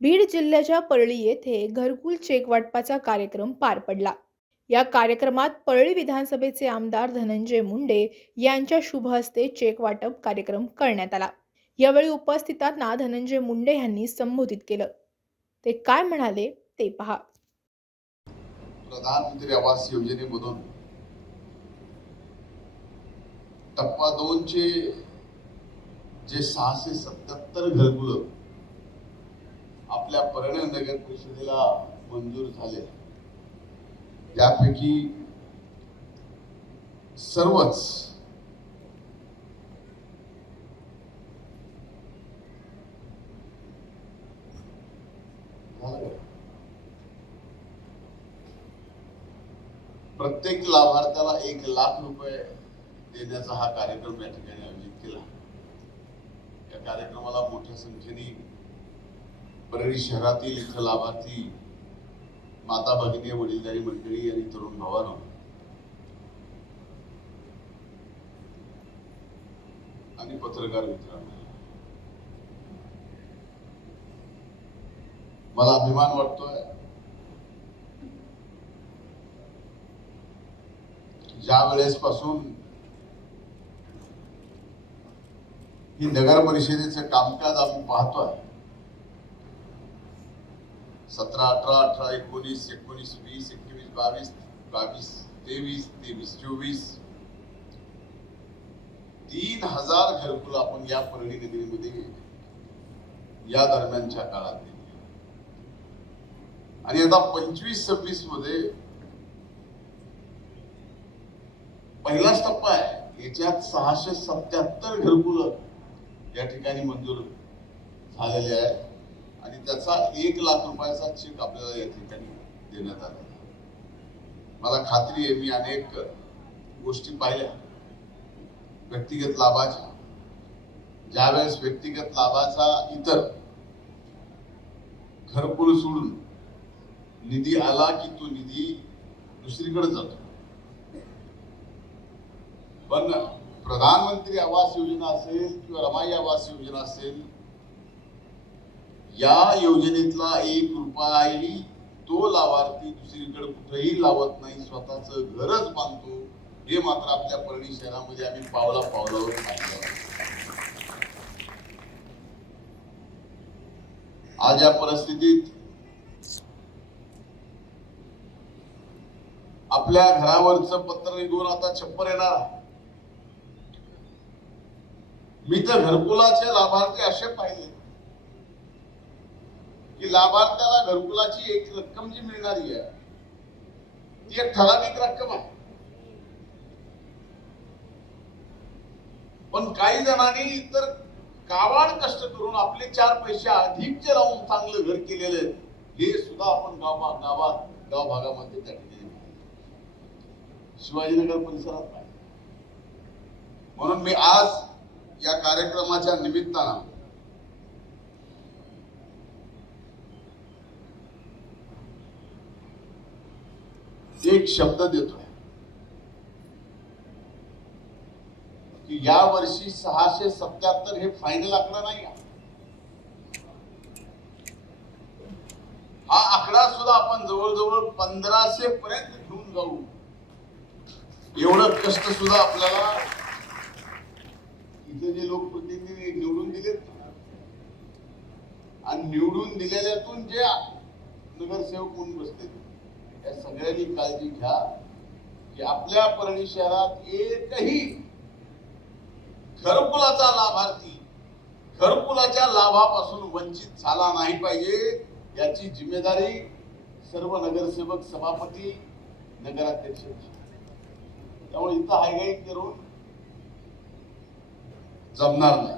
बीड जिल्ह्याच्या परळी येथे घरकुल चेक वाटपाचा कार्यक्रम पार पडला. या कार्यक्रमात परळी विधानसभेचे आमदार धनंजय मुंडे यांच्या शुभ हस्ते चेक वाटप कार्यक्रम करण्यात आला. यावेळी उपस्थितांना धनंजय मुंडे यांनी संबोधित केलं. ते काय म्हणाले ते पहा. प्रधानमंत्री आवास योजनेमधून टप्पा 2 चे जे 677 घरकुल आपल्या परळी नगर परिषदेला मंजूर झाले, त्यापैकी सर्वच प्रत्येक लाभार्थ्याला 1,00,000 रुपये देण्याचा हा कार्यक्रम या ठिकाणी आयोजित केला. या कार्यक्रमाला मोठ्या संख्येने परळी शहरातील इथं लाभार्थी माता भगिनी, वडीलधारी मंडळी आणि तरुण भावांनो आणि पत्रकार मित्रांनो, मला अभिमान वाटतोय ज्या वेळेस पासून ही नगर परिषदेचं कामकाज आम्ही पाहतोय, 17, 18, 18, 19, 19, 20, 21, 22, 22, 23, 23, 24 3,000 घरकुल आपण या परळी नगरीमध्ये या दरम्यानच्या काळात दिली. आणि आता 25-26 मध्ये पहिलाच टप्पा आहे. याच्यात 677 घरकुल या ठिकाणी मंजूर झालेले आहेत आणि त्याचा 1,00,000 रुपयाचा चेक आपल्याला या ठिकाणी देण्यात आला. मला खात्री आहे, मी अनेक गोष्टी पाहिल्या व्यक्तिगत लाभाच्या. ज्यावेळेस व्यक्तिगत लाभाचा इतर घरकुल सोडून निधी आला की तो निधी दुसरीकडे जातो, पण प्रधानमंत्री आवास योजना असेल किंवा रमाई आवास योजना असेल, या योजनेतला 1 रुपयाही तो लाभार्थी दुसरीकडे कुठेही लावत नाही, स्वतःच घरच बांधतो. हे मात्र आपल्या परळी शहरामध्ये आम्ही पावला पावलावर पाहिलं. आज या परिस्थितीत आपल्या घरावरचं पत्र निघून आता छप्पर येणार. मी तर घरकुलाचे लाभार्थी असे पाहिले की लाभार्थ्याला घरकुलाची एक रक्कम जी मिळणारी आहे ती एक ठराविक रक्कम आहे, पण काही जणांनी इतर कावाड कष्ट करून आपले 4 पैसे अधिकचे लावून चांगलं घर केलेले हे सुद्धा आपण गाव भागामध्ये त्या ठिकाणी शिवाजीनगर परिसरात पाहिजे. म्हणून मी आज या कार्यक्रमाच्या निमित्तानं एक शब्द देतोय की या वर्षी 677 हे फायनल आकडा नाही. हा आकडा सुद्धा आपण जवळजवळ 1500 पर्यंत घेऊन जाऊ, एवढं कष्ट सुद्धा आपल्याला इथे जे लोकप्रतिनिधी निवडून दिलेत आणि निवडून दिलेल्यातून जे नगरसेवक म्हणून बसले, या सगळ्यांनी काळजी घ्या की आपल्या परळी शहरात एकही घरकुलाचा लाभार्थी घरकुलाच्या लाभापासून वंचित झाला नाही पाहिजे. याची जिम्मेदारी सर्व नगरसेवक, सभापती, नगराध्यक्ष. त्यामुळे इथं हायगाई करून जमणार नाही.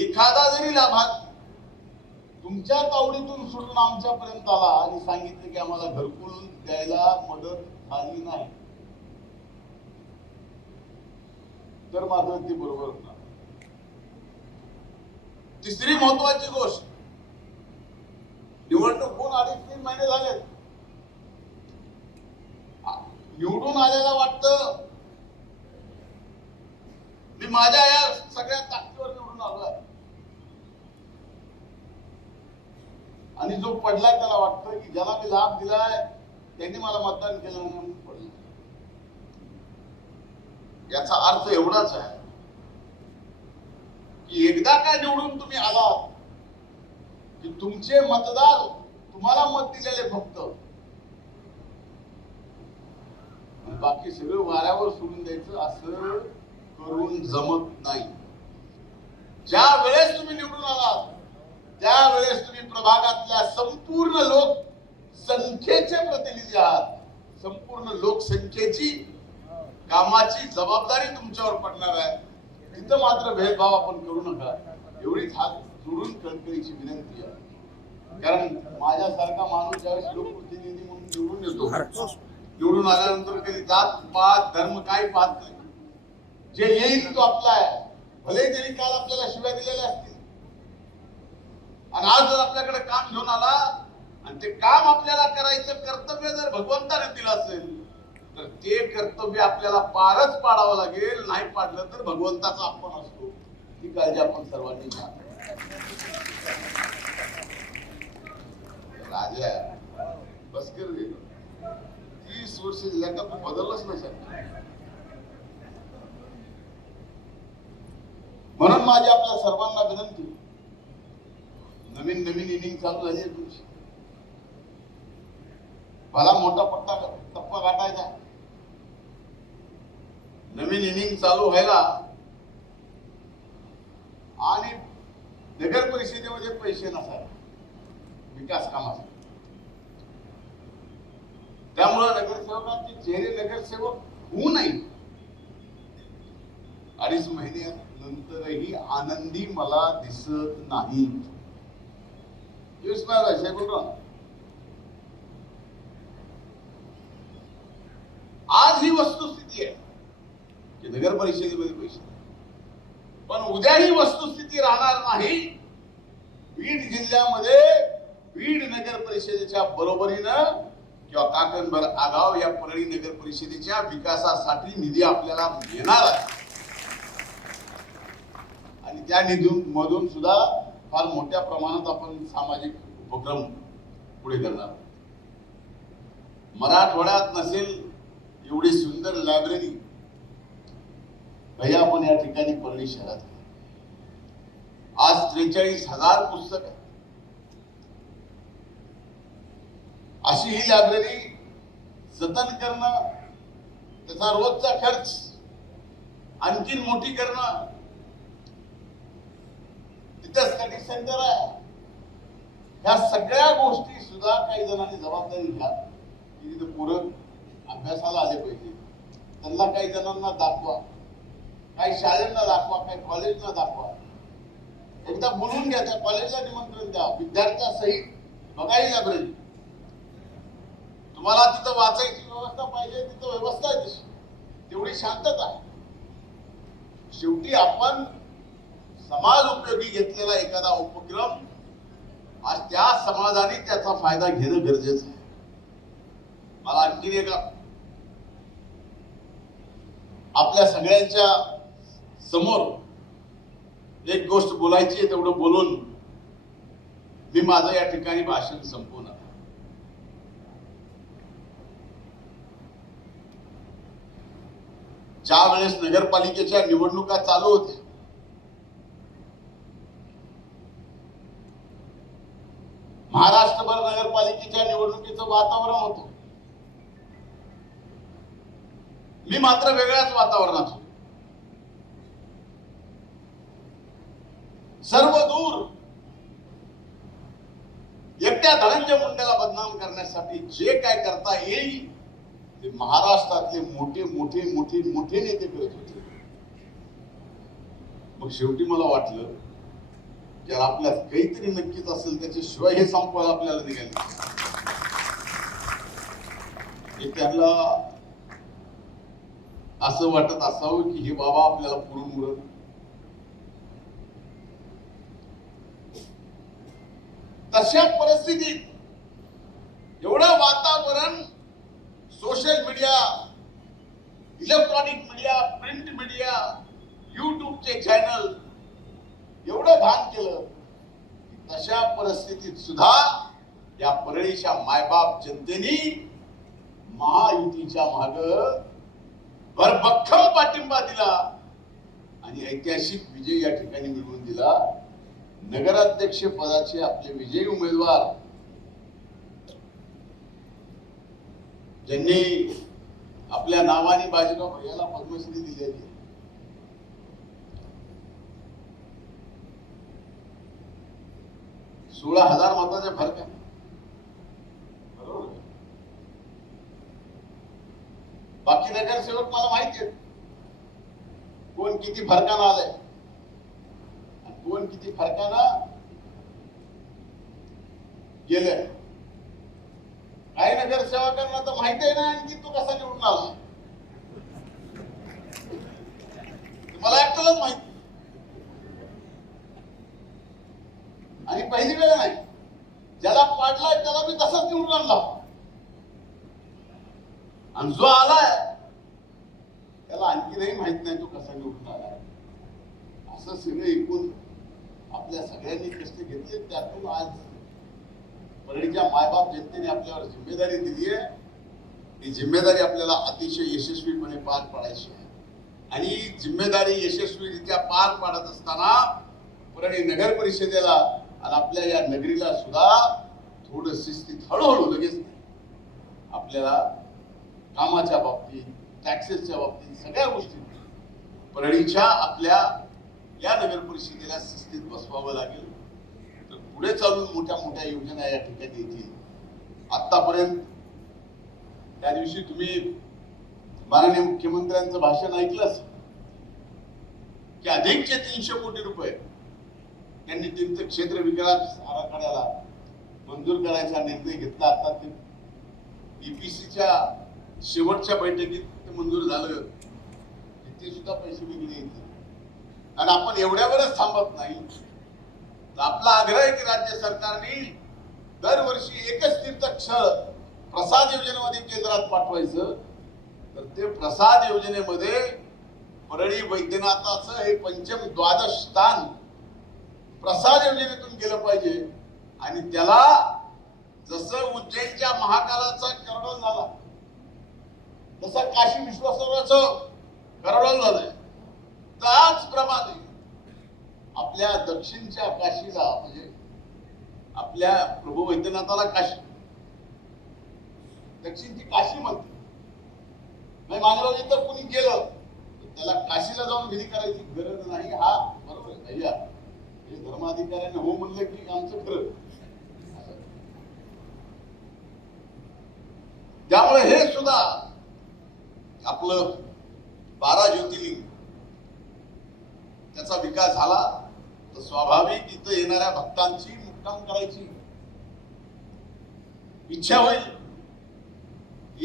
एखादा जरी लाभार्थी तुमच्या तावडीतून सोडून आमच्यापर्यंत आला आणि सांगितलं की आम्हाला घरकुल द्यायला मदत झाली नाही, तर मात्र ती बरोबर होणार. तिसरी महत्वाची गोष्ट, निवडणूक होऊन 2.5-3 महिने झाले. निवडून आलेला वाटतं मी माझ्या या सगळ्या ताकदीवर निवडून आलोय. आणि जो पडलाय त्याला वाटतं की ज्याला मी लाभ दिलाय त्यांनी मला मतदान केलं म्हणून पडलं. याचा अर्थ एवढाच आहे की एकदा का निवडून तुम्ही आलात की तुमचे मतदार तुम्हाला मत दिलेले फक्त, बाकी सगळं वाऱ्यावर सोडून द्यायचं असं करून जमत नाही. ज्या वेळेस तुम्ही निवडून आलात त्यावेळेस तुम्ही प्रभागातल्या संपूर्ण लोकसंख्येचे प्रतिनिधी आहात. संपूर्ण लोकसंख्येची कामाची जबाबदारी तुमच्यावर पडणार आहे. तिथं मात्र भेदभाव आपण करू नका, एवढीच हात जोडून कळकळीची विनंती आहे. कारण माझ्यासारखा माणूस ज्यावेळेस लोकप्रतिनिधी म्हणून निवडून येतो, निवडून आल्यानंतर कधी जात पात धर्म काही पाहत नाही. जे येईल तो आपला आहे. भले तरी काल आपल्याला शिव्या दिलेल्या असतील आणि आज जर आपल्याकडे काम घेऊन आला आणि ते काम आपल्याला करायचं कर्तव्य जर भगवंताने दिलं असेल तर ते कर्तव्य आपल्याला पारच पाडावं लागेल. नाही पाडलं तर भगवंताचा अपमान असतो. ही काळजी आपण सर्वांनी घ्या. राजा बस कर रे, 30 वर्ष दिल्या का बदललंच नाही शकत. म्हणून माझी आपल्या सर्वांना विनंती, नवीन नवीन इनिंग चालू झाली आहे तुमची. भला मोठा टप्पा गाठायचा. नवीन इनिंग चालू व्हायला आणि नगर परिषदेमध्ये पैसे नसावे विकास कामासाठी. त्यामुळे नगरसेवकांचे चेहरे नगरसेवक होऊ नये. 2.5 महिन्यानंतरही आनंदी मला दिसत नाही. आज ही वस्तुस्थिती आहे की नगर परिषदेमध्ये पैसे, पण उद्या ही वस्तुस्थिती राहणार नाही. बीड जिल्ह्यामध्ये बीड नगर परिषदेच्या बरोबरीनं किंवा काकणभर आगाव या परळी नगर परिषदेच्या विकासासाठी निधी आपल्याला मिळणार आहे आणि त्या निधीमधून सुद्धा फार मोठ्या प्रमाणात आपण सामाजिक उपक्रम पुढे करणार. मराठवाड्यात नसेल एवढी सुंदर लायब्ररी भैया आपण या ठिकाणी परळी शहरात आज 43,000 पुस्तक आहे. अशी ही लायब्ररी जतन करणं, त्याचा रोजचा खर्च आणखीन मोठी करणं, तिथं स्टडी सेंटर आहे. ह्या सगळ्या गोष्टी सुद्धा काही जणांनी जबाबदारी घ्या की तिथे पोरं अभ्यासाला आले पाहिजे. त्यांना काही जणांना दाखवा, काही शाळेंना दाखवा, काही कॉलेजला दाखवा. एकदा बोलून घ्या, त्या कॉलेजला निमंत्रण द्या, विद्यार्थ्यासहित बघा ही लायब्ररी. तुम्हाला तिथं वाचायची व्यवस्था पाहिजे, तिथं व्यवस्था आहे तशी, तेवढी शांतता आहे. शेवटी आपण समाज उपयोगी घेतलेला एखादा उपक्रम आज त्या समाजाने त्याचा फायदा घेणं गरजेचं आहे. मला आणखी एका आपल्या सगळ्यांच्या समोर एक गोष्ट बोलायची आहे, तेवढं बोलून मी माझं या ठिकाणी भाषण संपवणार. ज्या वेळेस नगरपालिकेच्या निवडणुका चालू होत्या, महाराष्ट्रभर नगरपालिकेच्या निवडणुकीचं वातावरण होतं. मी मात्र वेगळ्याच वातावरणात होतो. सर्व दूर एकट्या धनंजय मुंडेला बदनाम करण्यासाठी जे काय करता येईल ते महाराष्ट्रातले मोठे मोठे मोठे मोठे नेते करत होते. मग शेवटी मला वाटलं की आपल्यात काहीतरी नक्कीच असेल, त्याच्याशिवाय हे संपवायला आपल्याला निघाले. त्यांना असं वाटत असावं की हे बाबा आपल्याला पुरून उरत. तशा परिस्थितीत एवढं वातावरण social media, electronic media, print media, युट्यूबचे चॅनल एवढं घाण केलं. तशा परिस्थितीत सुद्धा या परळीच्या मायबाप जनतेने महायुतीच्या माग भरभक्कम पाठिंबा दिला आणि ऐतिहासिक विजय या ठिकाणी मिळवून दिला. नगराध्यक्ष पदाचे आपले विजयी उमेदवार ज्यांनी आपल्या नावाने बाजीराव भैयाला पद्मश्री दिलेली, 16,000 मताच्या फरकाने, बरोबर. बाकी नगरसेवक मला माहिती आहे कोण किती फरकानं आलंय आणि कोण किती फरकानं गेलंय. काही नगरसेवकांना तर माहिती आहे ना आणखी तो कसा निवडून आला, मला एकट्यालाच माहिती. आणि पहिली वेळ नाही, ज्याला पाडलाय त्याला मी तसाच निवडून आणला आणि जो आलाय त्याला आणखी नाही माहित नाही तो कसा निवडून आलाय. असं सगळं एकूण आपल्या सगळ्यांनी कष्ट घेतले, त्यातून आज परळीच्या मायबाप जनतेने आपल्यावर जिम्मेदारी दिली आहे. ही जिम्मेदारी आपल्याला अतिशय यशस्वीपणे पार पाडायची आहे आणि जिम्मेदारी यशस्वीरित्या पार पाडत असताना परळी नगर परिषदेला आणि आपल्या या नगरीला सुद्धा थोडं शिस्तीत हळूहळू लगेच नाही, आपल्याला कामाच्या बाबतीत, टॅक्सेसच्या बाबतीत, सगळ्या गोष्टीत परळीच्या आपल्या या नगर परिषदेला शिस्तीत बसवावं लागेल. तर पुढे चालून मोठ्या मोठ्या योजना या ठिकाणी येतील. आतापर्यंत त्या दिवशी तुम्ही माननीय मुख्यमंत्र्यांचं भाषण ऐकलंच की अधिकचे 300 कोटी रुपये त्यांनी तीर्थक्षेत्र विकास आराखड्याला मंजूर करायचा निर्णय घेतला. आता ते ईपीसीच्या शेवटच्या बैठकीत ते मंजूर झालं, ते सुद्धा पैसे वेगळे येतील. आणि आपण एवढ्यावरच थांबत नाही, तर आपला आग्रह आहे की राज्य सरकारने दरवर्षी एकच तीर्थक्षेत्र प्रसाद योजनेमध्ये केंद्रात पाठवायचं. तर ते प्रसाद योजनेमध्ये परळी वैद्यनाथाचं हे पंचम द्वादश स्थान प्रसाद योजनेतून गेलं पाहिजे. आणि त्याला जसं उज्जैनच्या महाकालाचा करोडोल झाला, तसं काशी विश्वेश्वराचं करोडोल झालंय, त्याचप्रमाणे आपल्या दक्षिणच्या काशीला, म्हणजे आपल्या प्रभू वैद्यनाथाला काशी, दक्षिणची काशी म्हणते नाही. मानवाने तर कुणी गेलं तर त्याला काशीला जाऊन विधी करायची गरज नाही. हा बरोबर आहे भैया, हे धर्माधिकाऱ्याने हो म्हणलं की आमचं खरं. त्यामुळे हे सुद्धा आपलं 12 ज्योतिर्लिंग त्याचा विकास झाला तर स्वाभाविक इथं येणाऱ्या भक्तांची मुक्काम करायची इच्छा होईल.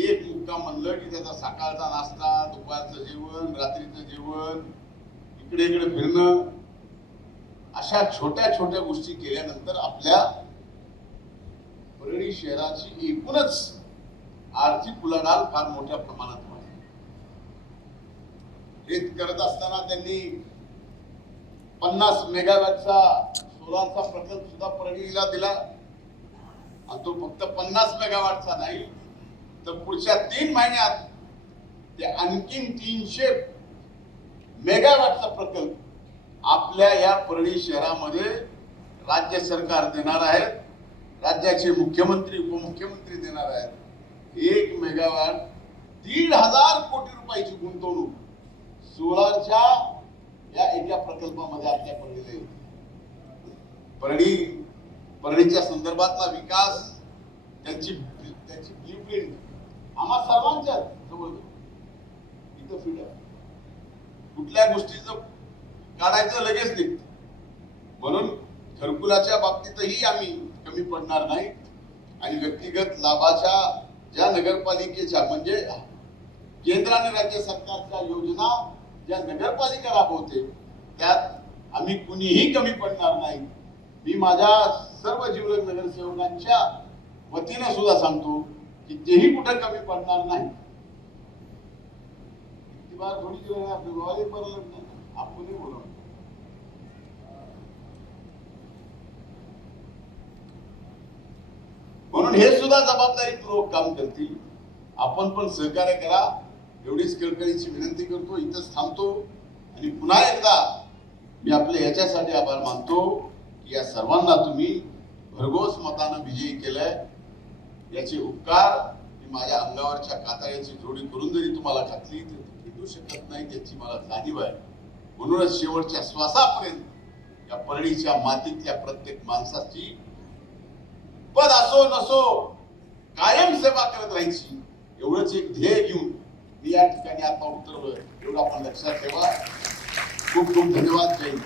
एक मुक्काम म्हणलं की त्याचा सकाळचा नाश्ता, दुपारचं जेवण, रात्रीचं जेवण, इकडे इकडे फिरणं, अशा छोट्या छोट्या गोष्टी केल्यानंतर आपल्या परळी शहराची एकूणच आर्थिक उलाढाल फार मोठ्या प्रमाणात होईल. हे करत असताना त्यांनी 50 मेगावॅटचा सोलारचा प्रकल्प सुद्धा परळीला दिला. आणि तो फक्त 50 मेगावॅटचा नाही, तर पुढच्या 3 महिन्यात ते आणखीन 300 मेगावॅटचा प्रकल्प आपल्या या परळी शहरामध्ये राज्य सरकार देणार आहे. राज्याचे मुख्यमंत्री, उपमुख्यमंत्री देणार आहेत. 1 मेगावॅट 1,500 कोटी रुपयाची गुंतवणूक सोलारच्या या एका प्रकल्पामध्ये आपल्या परळीला येते. परळीच्या संदर्भातला विकास, त्याची ब्ल्यूप्रिंट आम्हा सर्वांच्या जवळ इथं फिट आहे. कुठल्या गोष्टीचं काढायचं लगेच निघतं. म्हणून घरकुलाच्या बाबतीतही आम्ही कमी पडणार नाही. आणि व्यक्तिगत लाभाच्या ज्या नगरपालिकेच्या, म्हणजे केंद्र आणि राज्य सरकारच्या योजना ज्या नगरपालिका राबवते त्यात आम्ही कुणीही कमी पडणार नाही. मी माझ्या सर्व जीवलग नगरसेवकांच्या वतीनं सुद्धा सांगतो की तेही कुठे कमी पडणार नाही. थोडी आपणही बोलू. म्हणून हे सुद्धा जबाबदारीपूर्वक काम करतील. आपण पण सहकार्य करा एवढीच कळकळीची विनंती करतो. इथंच थांबतो आणि पुन्हा एकदा मी आपले याच्यासाठी आभार मानतो की या सर्वांना तुम्ही भरघोस मतानं विजयी केलंय. याचे उपकार मी माझ्या अंगावरच्या कातळ्याची जोडी करून जरी तुम्हाला घातली तर भेटू शकत नाही याची मला जाणीव आहे. म्हणूनच शेवटच्या श्वासापर्यंत या परळीच्या मातीतल्या प्रत्येक माणसाची पद असो नसो कायम सेवा करत राहायची एवढंच एक ध्येय घेऊन मी या ठिकाणी आता उतरलोय. एवढं आपण लक्षात ठेवा. खूप खूप धन्यवाद. जय हिंद.